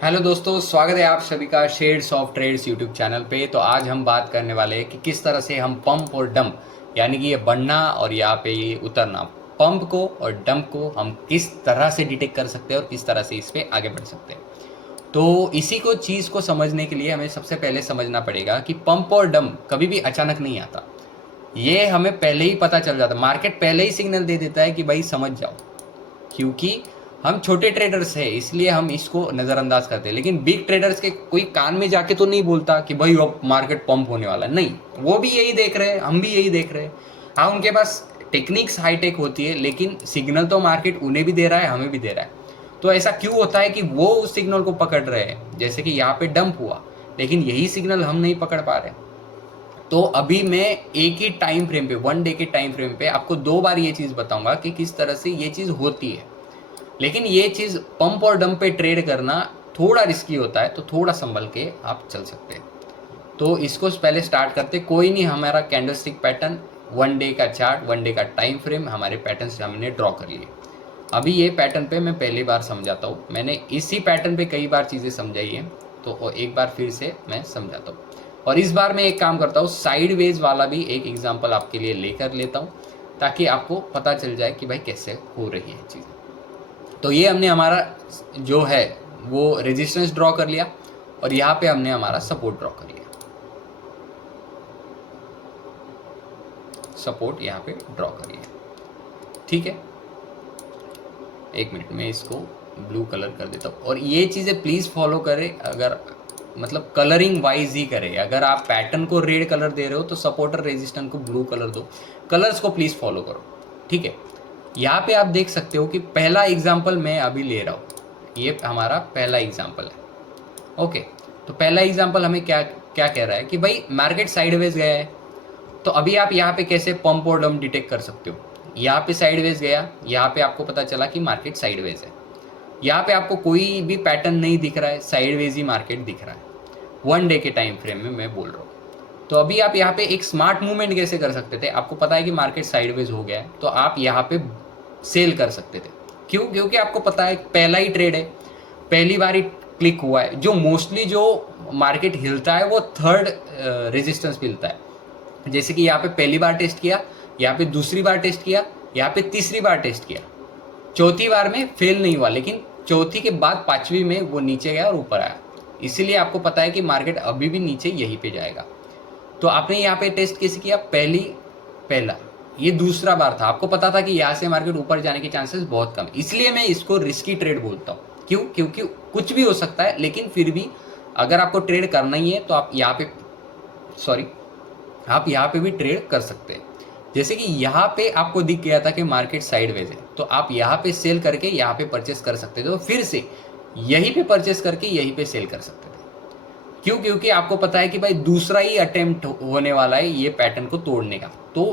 Hello दोस्तों, स्वागत है आप सभी का shades of trades YouTube channel पे। तो आज हम बात करने वाले हैं कि किस तरह से हम पंप और डंप, यानी कि ये बढ़ना और यहाँ पे ये उतरना, पंप को और डंप को हम किस तरह से डिटेक्ट कर सकते हैं और किस तरह से इस पे आगे बढ़ सकते हैं। तो इसी को चीज़ को समझने के लिए हमें सबसे पहले समझना पड़ेगा कि पंप और डंप कभी भी अचानक नहीं आता। ये हमें पहले ही पता चल जाता, मार्केट पहले ही सिग्नल दे देता है कि भाई समझ जाओ। क्योंकि हम छोटे ट्रेडर्स हैं इसलिए हम इसको नज़रअंदाज करते हैं, लेकिन बिग ट्रेडर्स के कोई कान में जाके तो नहीं बोलता कि भाई अब मार्केट पंप होने वाला है। नहीं, वो भी यही देख रहे हैं, हम भी यही देख रहे हैं। हाँ, उनके पास टेक्निक्स हाईटेक होती है, लेकिन सिग्नल तो मार्केट उन्हें भी दे रहा है, हमें भी दे रहा है। तो ऐसा क्यों होता है कि वो उस सिग्नल को पकड़ रहे हैं, जैसे कि यहाँ पे डंप हुआ, लेकिन यही सिग्नल हम नहीं पकड़ पा रहे। तो अभी मैं एक ही टाइम फ्रेम पे, 1 डे के टाइम फ्रेम पे आपको 2 बार ये चीज़ बताऊंगा कि किस तरह से ये चीज़ होती है। लेकिन ये चीज़ पंप और डंप पे ट्रेड करना थोड़ा रिस्की होता है, तो थोड़ा संभल के आप चल सकते हैं। तो इसको पहले स्टार्ट करते, कोई नहीं, हमारा कैंडलस्टिक पैटर्न, 1 डे का चार्ट, 1 डे का टाइम फ्रेम, हमारे पैटर्न से हमने ड्रॉ कर लिए। अभी ये पैटर्न पे मैं पहली बार समझाता हूँ, मैंने इसी पैटर्न पे कई बार चीज़ें समझाई है, तो एक बार फिर से मैं समझाता हूँ। और इस बार मैं एक काम करता हूँ, साइड वेज वाला भी एक एग्जाम्पल आपके लिए लेकर लेता हूँ, ताकि आपको पता चल जाए कि भाई कैसे हो रही है चीज़ें। तो ये हमने हमारा जो है वो रेजिस्टेंस ड्रॉ कर लिया, और यहाँ पे हमने हमारा सपोर्ट ड्रॉ कर लिया। सपोर्ट यहाँ पे ड्रॉ कर लिया, ठीक है। एक मिनट में इसको ब्लू कलर कर देता हूँ, और ये चीज़ें प्लीज़ फॉलो करें, अगर मतलब कलरिंग वाइज ही करें। अगर आप पैटर्न को रेड कलर दे रहे हो तो सपोर्ट और रेजिस्टेंस को ब्लू कलर दो। कलर्स को प्लीज़ फॉलो करो, ठीक है। यहाँ पे आप देख सकते हो कि पहला एग्जाम्पल मैं अभी ले रहा हूँ, ये हमारा पहला एग्जाम्पल है। ओके, तो पहला एग्जाम्पल हमें क्या क्या कह रहा है कि भाई मार्केट साइडवेज गया है। तो अभी आप यहाँ पे कैसे पंप और डंप डिटेक्ट कर सकते हो। यहाँ पे साइडवेज गया, यहाँ पे आपको पता चला कि मार्केट साइडवेज है। यहाँ पे आपको कोई भी पैटर्न नहीं दिख रहा है, साइडवेज ही मार्केट दिख रहा है। 1 डे के टाइम फ्रेम में मैं बोल रहा हूँ। तो अभी आप यहाँ पे एक स्मार्ट मूवमेंट कैसे कर सकते थे, आपको पता है कि मार्केट साइडवेज हो गया है, तो आप यहाँ पे सेल कर सकते थे। क्यों? क्योंकि आपको पता है पहला ही ट्रेड है, पहली बार ही क्लिक हुआ है। जो मोस्टली जो मार्केट हिलता है वो थर्ड रेजिस्टेंस मिलता है। जैसे कि यहाँ पे पहली बार टेस्ट किया, यहाँ पे दूसरी बार टेस्ट किया, यहाँ पे तीसरी बार टेस्ट किया, चौथी बार में फेल नहीं हुआ, लेकिन चौथी के बाद पांचवी में वो नीचे गया और ऊपर आया। इसीलिए आपको पता है कि मार्केट अभी भी नीचे यहीं पे जाएगा। तो आपने यहाँ पे टेस्ट कैसे किया, पहला, ये दूसरा बार था, आपको पता था कि यहाँ से मार्केट ऊपर जाने के चांसेस बहुत कम, इसलिए मैं इसको रिस्की ट्रेड बोलता हूँ। क्यों? क्योंकि कुछ भी हो सकता है, लेकिन फिर भी अगर आपको ट्रेड करना ही है तो आप यहाँ पे, सॉरी, आप यहाँ पे भी ट्रेड कर सकते हैं। जैसे कि यहाँ पे आपको दिख गया था कि मार्केट साइडवेज है, तो आप यहाँ पे सेल करके यहाँ पे परचेस कर सकते थे, तो फिर से यहीं पे परचेस करके यहीं पे सेल कर सकते थे। क्यों? क्योंकि आपको पता है कि भाई दूसरा ही अटेम्प्ट होने वाला है ये पैटर्न को तोड़ने का, तो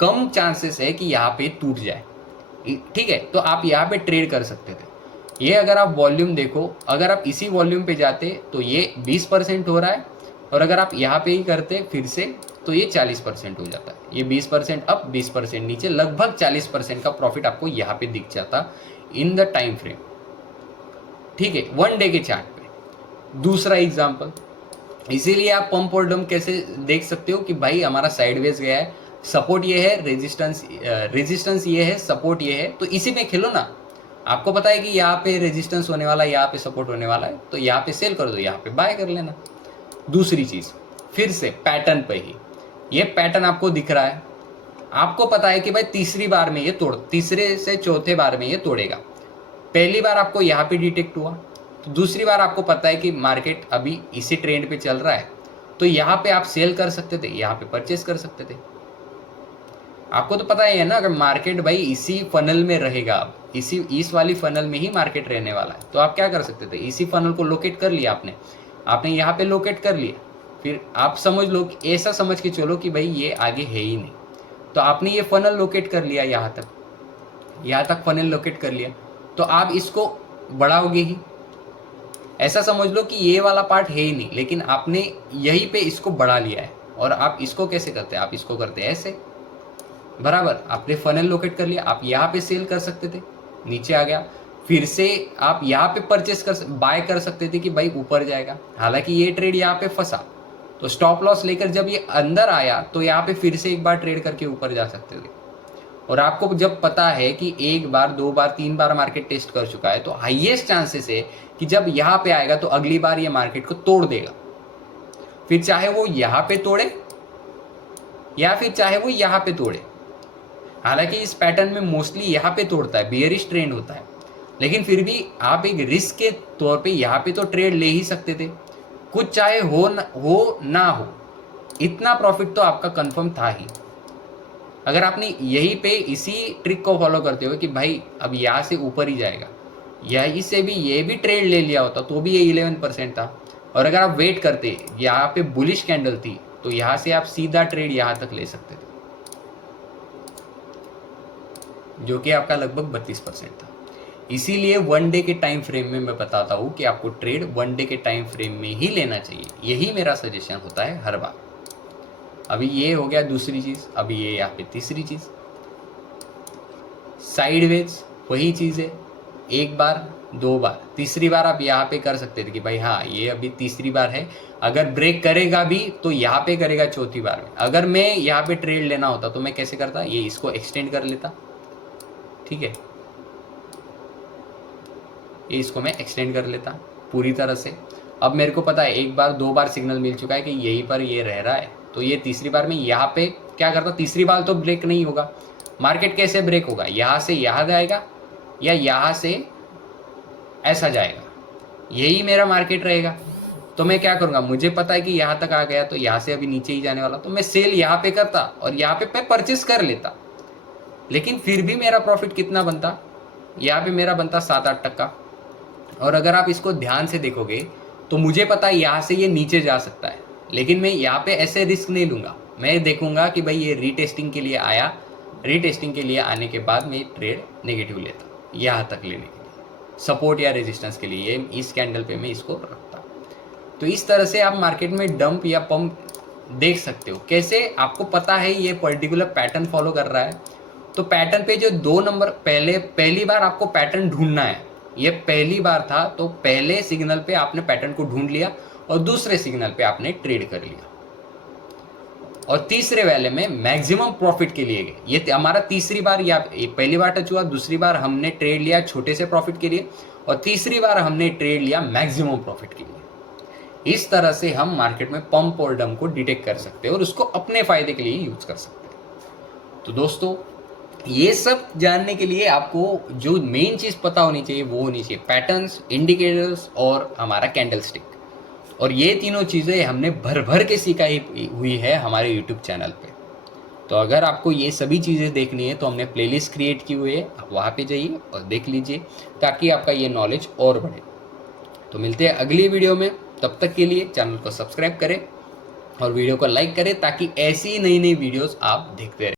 कम चांसेस है कि यहाँ पे टूट जाए, ठीक है। तो आप यहाँ पे ट्रेड कर सकते थे। ये अगर आप वॉल्यूम देखो, अगर आप इसी वॉल्यूम पे जाते तो ये 20% हो रहा है, और अगर आप यहाँ पे ही करते फिर से तो ये 40% हो जाता है। ये 20% अप, 20% नीचे, लगभग 40% का प्रॉफिट आपको यहाँ पे दिख जाता इन द टाइम फ्रेम, ठीक है, 1 डे के चार्ट पे। दूसरा एग्जाम्पल, इसीलिए आप पंप और डंप कैसे देख सकते हो कि भाई हमारा साइडवेज गया है, सपोर्ट ये है, रेजिस्टेंस ये है, सपोर्ट ये है, तो इसी में खेलो ना। आपको पता है कि यहाँ पे रेजिस्टेंस होने वाला है, यहाँ पे सपोर्ट होने वाला है, तो यहाँ पे सेल कर दो, यहाँ पे बाय कर लेना। दूसरी चीज, फिर से पैटर्न पे ही, ये पैटर्न आपको दिख रहा है, आपको पता है कि भाई तीसरी बार में ये तीसरे से चौथे बार में ये तोड़ेगा। पहली बार आपको यहाँ पे डिटेक्ट हुआ, तो दूसरी बार आपको पता है कि मार्केट अभी इसी ट्रेंड पे चल रहा है, तो यहाँ पे आप सेल कर सकते थे, यहाँ पे परचेस कर सकते थे। आपको तो पता ही है ना, अगर मार्केट भाई इसी फनल में रहेगा, इस वाली फनल में ही मार्केट रहने वाला है, तो आप क्या कर सकते थे, इसी फनल को लोकेट कर लिया आपने, यहाँ पे लोकेट कर लिया, फिर आप समझ लो कि ऐसा समझ के चलो कि भाई ये आगे है ही नहीं, तो आपने ये फनल लोकेट कर लिया, यहाँ तक फनल लोकेट कर लिया, तो आप इसको बढ़ाओगे ही। ऐसा समझ लो कि ये वाला पार्ट है ही नहीं, लेकिन आपने यहीं पे इसको बढ़ा लिया है। और आप इसको कैसे करते हैं, आप इसको करते हैं ऐसे, बराबर, आपने फनल लोकेट कर लिया, आप यहाँ पे सेल कर सकते थे, नीचे आ गया, फिर से आप यहाँ पे बाय कर सकते थे कि भाई ऊपर जाएगा, हालांकि ये ट्रेड यहाँ पे फंसा, तो स्टॉप लॉस लेकर जब ये अंदर आया तो यहाँ पे फिर से एक बार ट्रेड करके ऊपर जा सकते थे। और आपको जब पता है कि एक बार, दो बार, तीन बार मार्केट टेस्ट कर चुका है, तो हाईएस्ट चांसेस है कि जब यहाँ पे आएगा तो अगली बार ये मार्केट को तोड़ देगा। फिर चाहे वो यहाँ पे तोड़े या फिर चाहे वो यहाँ पे तोड़े, हालांकि इस पैटर्न में मोस्टली यहाँ पे तोड़ता है, बियरिश ट्रेंड होता है, लेकिन फिर भी आप एक रिस्क के तौर पे यहाँ पे तो ट्रेड ले ही सकते थे, कुछ चाहे हो ना हो, इतना प्रॉफिट तो आपका कंफर्म था ही। अगर आपने यही पे इसी ट्रिक को फॉलो करते हुए कि भाई अब यहाँ से ऊपर ही जाएगा, यहीं से भी ये भी ट्रेड ले लिया होता तो भी ये 11% था। और अगर आप वेट करते, यहाँ पे बुलिश कैंडल थी, तो यहाँ से आप सीधा ट्रेड यहाँ तक ले सकते थे, जो कि आपका लगभग 32% था। इसीलिए वन डे के टाइम फ्रेम में मैं बताता हूँ कि आपको ट्रेड वन डे के टाइम फ्रेम में ही लेना चाहिए, यही मेरा सजेशन होता है हर बार। अभी ये हो गया दूसरी चीज़, अभी ये यहाँ पे तीसरी चीज़, साइडवेज वही चीज़ है, एक बार, दो बार, तीसरी बार आप यहाँ पे कर सकते थे कि भाई हाँ ये अभी तीसरी बार है, अगर ब्रेक करेगा भी तो यहाँ पे करेगा चौथी बार में। अगर मैं यहाँ पे ट्रेड लेना होता तो मैं कैसे करता, ये इसको एक्सटेंड कर लेता, ठीक है, ये इसको मैं एक्सटेंड कर लेता पूरी तरह से। अब मेरे को पता है एक बार, दो बार सिग्नल मिल चुका है कि यहीं पर ये रह रहा है, तो ये तीसरी बार में यहाँ पे क्या करता, तीसरी बार तो ब्रेक नहीं होगा, मार्केट कैसे ब्रेक होगा, यहाँ से यहाँ जाएगा या यहाँ से ऐसा जाएगा, यही मेरा मार्केट रहेगा। तो मैं क्या करूँगा, मुझे पता है कि यहाँ तक आ गया तो यहाँ से अभी नीचे ही जाने वाला, तो मैं सेल यहाँ पे करता और यहाँ पे मैं परचेस कर लेता, लेकिन फिर भी मेरा प्रॉफिट कितना बनता, यहाँ पे मेरा बनता 7-8%। और अगर आप इसको ध्यान से देखोगे तो मुझे पता है यहाँ से ये नीचे जा सकता है, लेकिन मैं यहाँ पे ऐसे रिस्क नहीं लूँगा, मैं देखूंगा कि भाई ये रीटेस्टिंग के लिए आया, रीटेस्टिंग के लिए आने के बाद मैं ट्रेड नेगेटिव लेता यहाँ तक लेने के लिए, सपोर्ट या रेजिस्टेंस के लिए, इस कैंडल पे मैं इसको रखता। तो इस तरह से आप मार्केट में डंप या पंप देख सकते हो। कैसे, आपको पता है ये पर्टिकुलर पैटर्न फॉलो कर रहा है, तो पैटर्न पे जो 2 नंबर पहली बार आपको पैटर्न ढूंढना है, ये पहली बार था तो पहले सिग्नल पे आपने पैटर्न को ढूंढ लिया और दूसरे सिग्नल पे आपने ट्रेड कर लिया, और तीसरे वाले में मैक्सिमम प्रॉफिट के लिए गए। ये हमारा तीसरी बार, या पहली बार टच हुआ, दूसरी बार हमने ट्रेड लिया छोटे से प्रॉफिट के लिए, और तीसरी बार हमने ट्रेड लिया मैक्सिमम प्रॉफिट के लिए। इस तरह से हम मार्केट में पंप और डंप को डिटेक्ट कर सकते हैं और उसको अपने फायदे के लिए यूज कर सकते हैं। तो दोस्तों, ये सब जानने के लिए आपको जो मेन चीज़ पता होनी चाहिए वो होनी चाहिए पैटर्न्स, इंडिकेटर्स और हमारा कैंडल स्टिक। और ये तीनों चीज़ें हमने भर भर के सिखाई हुई है हमारे यूट्यूब चैनल पे। तो अगर आपको ये सभी चीज़ें देखनी है तो हमने प्लेलिस्ट क्रिएट की हुई है, आप वहाँ पे जाइए और देख लीजिए, ताकि आपका ये नॉलेज और बढ़े। तो मिलते हैं अगली वीडियो में, तब तक के लिए चैनल को सब्सक्राइब करें और वीडियो को लाइक करें, ताकि ऐसी नई नई वीडियोज़ आप देखते रहें।